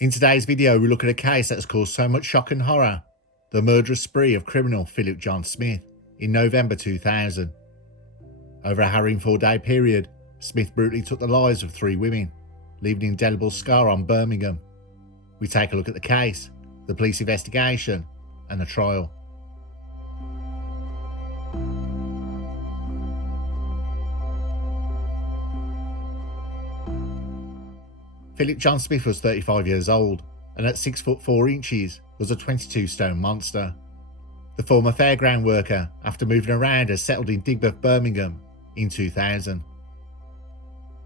In today's video, we look at a case that has caused so much shock and horror: the murderous spree of criminal Philip John Smith in November 2000. Over a harrowing 4-day period, Smith brutally took the lives of 3 women, leaving an indelible scar on Birmingham. We take a look at the case, the police investigation, and the trial. Philip John Smith was 35 years old, and at 6 foot 4 inches was a 22-stone monster. The former fairground worker, after moving around, has settled in Digbeth, Birmingham in 2000.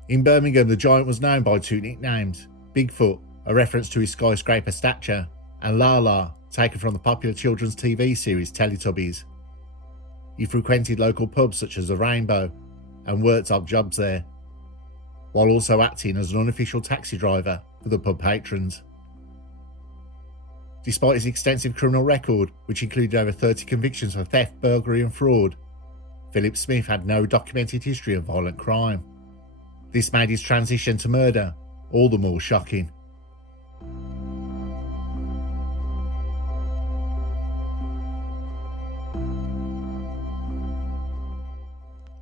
In Birmingham, the giant was known by 2 nicknames: Bigfoot, a reference to his skyscraper stature, and Lala, taken from the popular children's TV series Teletubbies. He frequented local pubs such as the Rainbow and worked odd jobs there, while also acting as an unofficial taxi driver for the pub patrons. Despite his extensive criminal record, which included over 30 convictions for theft, burglary and fraud, Philip Smith had no documented history of violent crime. This made his transition to murder all the more shocking.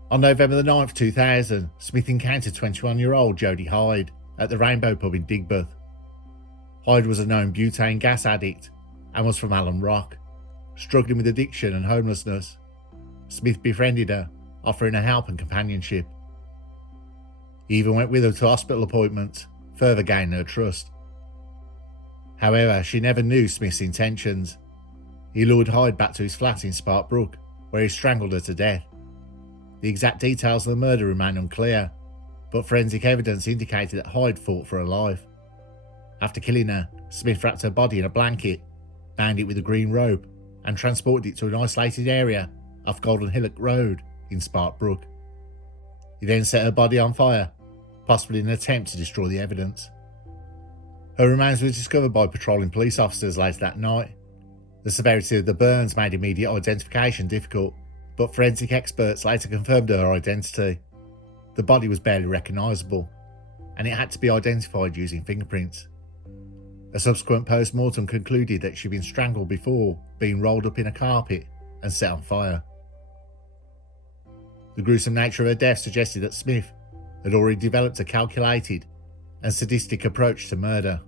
On November 9th, 2000, Smith encountered 21-year-old Jodie Hyde at the Rainbow pub in Digbeth. Hyde was a known butane gas addict and was from Allen Rock, struggling with addiction and homelessness. Smith befriended her, offering her help and companionship. He even went with her to hospital appointments, further gaining her trust. However, she never knew Smith's intentions. He lured Hyde back to his flat in Spark Brook, where he strangled her to death. The exact details of the murder remain unclear, but forensic evidence indicated that Hyde fought for her life. After killing her, Smith wrapped her body in a blanket, bound it with a green rope, and transported it to an isolated area off Golden Hillock Road in Spark Brook. He then set her body on fire, possibly in an attempt to destroy the evidence. Her remains were discovered by patrolling police officers later that night. The severity of the burns made immediate identification difficult, but forensic experts later confirmed her identity. The body was barely recognisable, and it had to be identified using fingerprints. A subsequent post-mortem concluded that she'd been strangled before being rolled up in a carpet and set on fire. The gruesome nature of her death suggested that Smith had already developed a calculated and sadistic approach to murder.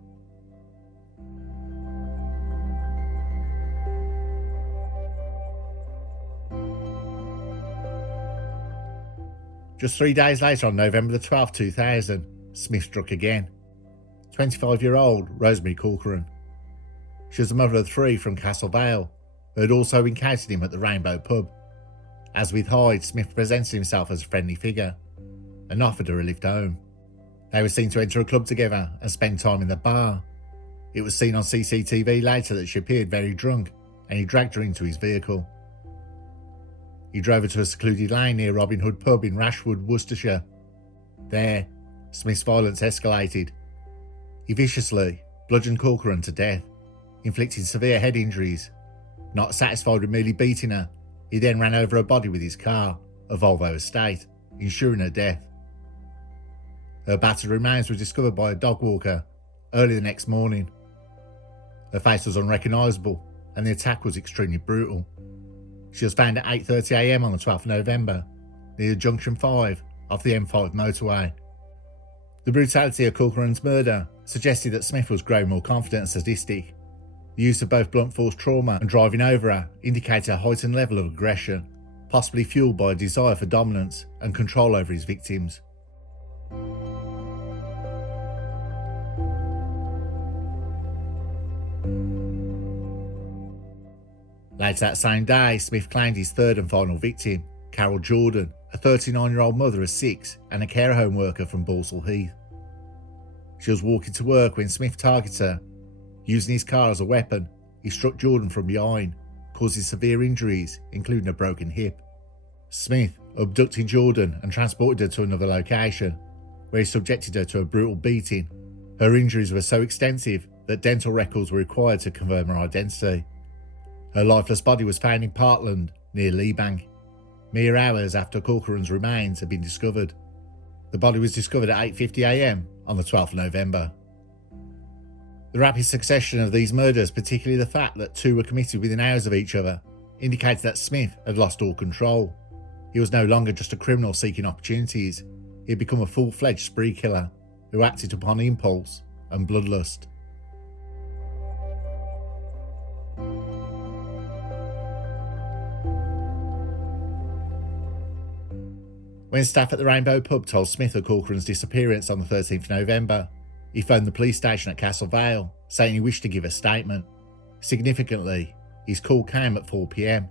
Just 3 days later, on November 12, 2000, Smith struck again. 25-year-old Rosemary Corcoran. She was the mother of 3 from Castle Vale, who had also encountered him at the Rainbow pub. As with Hyde, Smith presented himself as a friendly figure and offered her a lift home. They were seen to enter a club together and spend time in the bar. It was seen on CCTV later that she appeared very drunk, and he dragged her into his vehicle. He drove her to a secluded lane near Robin Hood pub in Rashwood, Worcestershire. There, Smith's violence escalated. He viciously bludgeoned Corcoran to death, inflicting severe head injuries. Not satisfied with merely beating her, he then ran over her body with his car, a Volvo Estate, ensuring her death. Her battered remains were discovered by a dog walker early the next morning. Her face was unrecognisable, and the attack was extremely brutal. She was found at 8:30 AM on the 12th of November, near Junction 5 off the M5 motorway. The brutality of Corcoran's murder suggested that Smith was growing more confident and sadistic. The use of both blunt force trauma and driving over her indicated a heightened level of aggression, possibly fueled by a desire for dominance and control over his victims. Later that same day, Smith claimed his 3rd and final victim, Carol Jordan, a 39-year-old mother of 6 and a care home worker from Balsall Heath. She was walking to work when Smith targeted her. Using his car as a weapon, he struck Jordan from behind, causing severe injuries, including a broken hip. Smith abducted Jordan and transported her to another location, where he subjected her to a brutal beating. Her injuries were so extensive that dental records were required to confirm her identity. Her lifeless body was found in Parkland, near Leebank, mere hours after Corcoran's remains had been discovered. The body was discovered at 8:50 AM on the 12th of November. The rapid succession of these murders, particularly the fact that two were committed within hours of each other, indicated that Smith had lost all control. He was no longer just a criminal seeking opportunities. He had become a full-fledged spree killer who acted upon impulse and bloodlust. When staff at the Rainbow Pub told Smith of Corcoran's disappearance on the 13th November, he phoned the police station at Castle Vale, saying he wished to give a statement. Significantly, his call came at 4 p.m,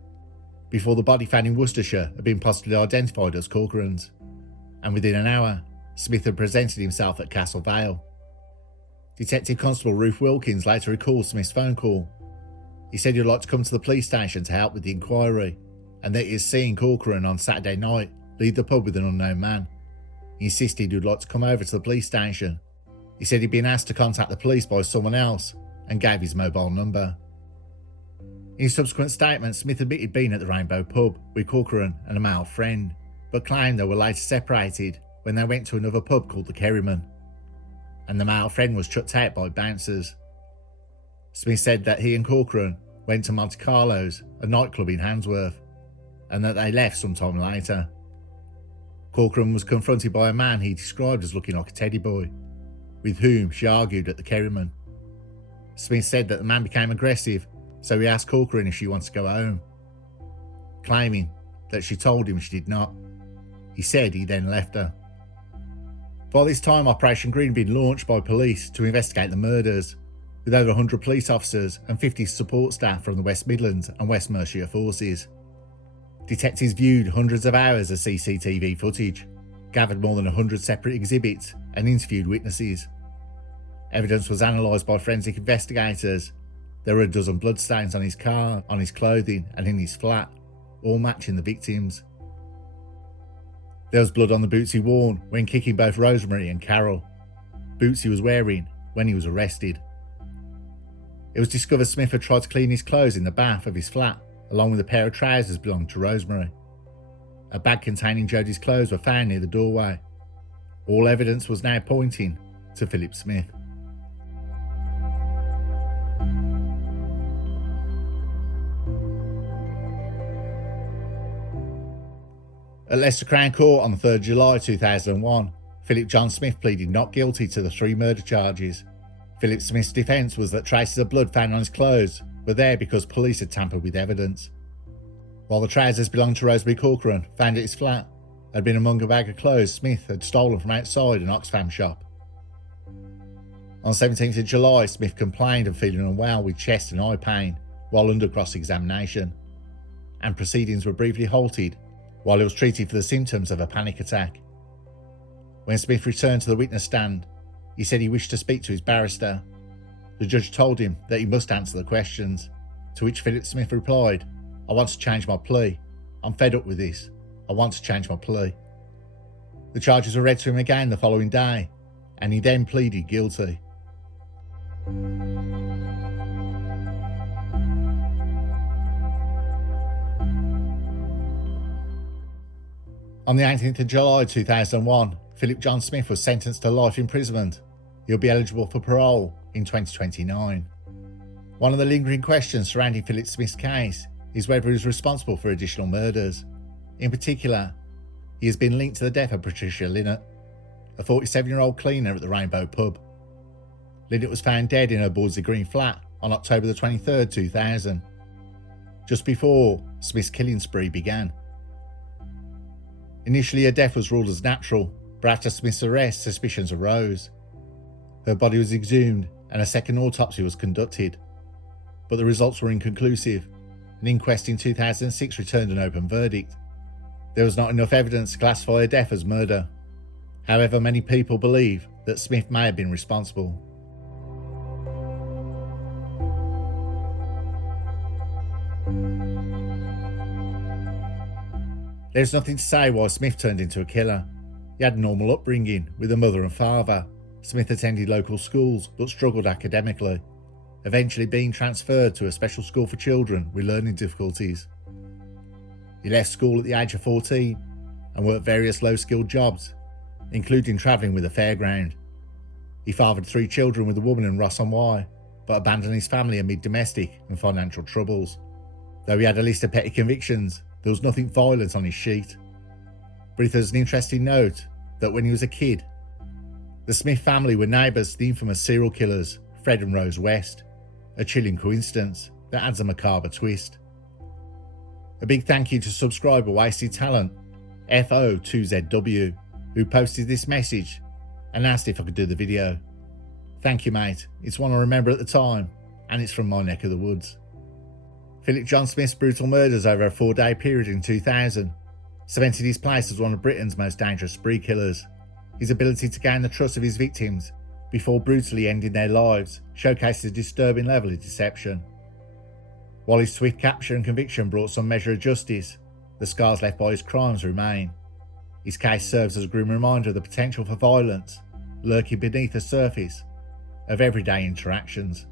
before the body found in Worcestershire had been possibly identified as Corcoran's, and within an hour, Smith had presented himself at Castle Vale. Detective Constable Ruth Wilkins later recalled Smith's phone call. He said he'd like to come to the police station to help with the inquiry, and that he had seen Corcoran on Saturday night leave the pub with an unknown man. He insisted he'd like to come over to the police station. He said he'd been asked to contact the police by someone else and gave his mobile number. In his subsequent statement, Smith admitted being at the Rainbow Pub with Corcoran and a male friend, but claimed they were later separated when they went to another pub called the Kerryman, and the male friend was chucked out by bouncers. Smith said that he and Corcoran went to Monte Carlo's, a nightclub in Handsworth, and that they left sometime later. Corcoran was confronted by a man he described as looking like a teddy boy, with whom she argued at the Kerryman. Smith said that the man became aggressive, so he asked Corcoran if she wanted to go home, claiming that she told him she did not. He said he then left her. By this time, Operation Green had been launched by police to investigate the murders, with over 100 police officers and 50 support staff from the West Midlands and West Mercia forces. Detectives viewed hundreds of hours of CCTV footage, gathered more than 100 separate exhibits, and interviewed witnesses. Evidence was analysed by forensic investigators. There were a dozen bloodstains on his car, on his clothing, and in his flat, all matching the victims. There was blood on the boots he wore when kicking both Rosemary and Carol, boots he was wearing when he was arrested. It was discovered Smith had tried to clean his clothes in the bath of his flat, along with a pair of trousers belonging to Rosemary. A bag containing Jodie's clothes were found near the doorway. All evidence was now pointing to Philip Smith. At Leicester Crown Court on the 3rd July 2001, Philip John Smith pleaded not guilty to the 3 murder charges. Philip Smith's defence was that traces of blood found on his clothes were there because police had tampered with evidence, while the trousers belonging to Rosemary Corcoran, found at his flat, had been among a bag of clothes Smith had stolen from outside an Oxfam shop. On 17th of July, Smith complained of feeling unwell with chest and eye pain while under cross-examination, and proceedings were briefly halted while he was treated for the symptoms of a panic attack. When Smith returned to the witness stand, he said he wished to speak to his barrister. The judge told him that he must answer the questions, to which Philip Smith replied, "I want to change my plea. I'm fed up with this. I want to change my plea." The charges were read to him again the following day, and he then pleaded guilty. On the 18th of July 2001, Philip John Smith was sentenced to life imprisonment. He'll be eligible for parole in 2029. One of the lingering questions surrounding Philip Smith's case is whether he was responsible for additional murders. In particular, he has been linked to the death of Patricia Linnett, a 47-year-old cleaner at the Rainbow Pub. Linnett was found dead in her Bordesley Green flat on October the 23rd, 2000, just before Smith's killing spree began. Initially, her death was ruled as natural, but after Smith's arrest, suspicions arose. Her body was exhumed and a second autopsy was conducted, but the results were inconclusive. An inquest in 2006 returned an open verdict. There was not enough evidence to classify her death as murder. However, many people believe that Smith may have been responsible. There's nothing to say why Smith turned into a killer. He had a normal upbringing with a mother and father. Smith attended local schools but struggled academically, eventually being transferred to a special school for children with learning difficulties. He left school at the age of 14 and worked various low-skilled jobs, including travelling with a fairground. He fathered 3 children with a woman in Ross-on-Wye but abandoned his family amid domestic and financial troubles. Though he had a list of petty convictions, there was nothing violent on his sheet. But it has an interesting note that when he was a kid, the Smith family were neighbours to the infamous serial killers Fred and Rose West, a chilling coincidence that adds a macabre twist. A big thank you to subscriber Wasted Talent FO2ZW, who posted this message and asked if I could do the video. Thank you, mate. It's one I remember at the time, and it's from my neck of the woods. Philip John Smith's brutal murders over a 4-day period in 2000 cemented his place as one of Britain's most dangerous spree killers. His ability to gain the trust of his victims before brutally ending their lives showcased a disturbing level of deception. While his swift capture and conviction brought some measure of justice, the scars left by his crimes remain. His case serves as a grim reminder of the potential for violence lurking beneath the surface of everyday interactions.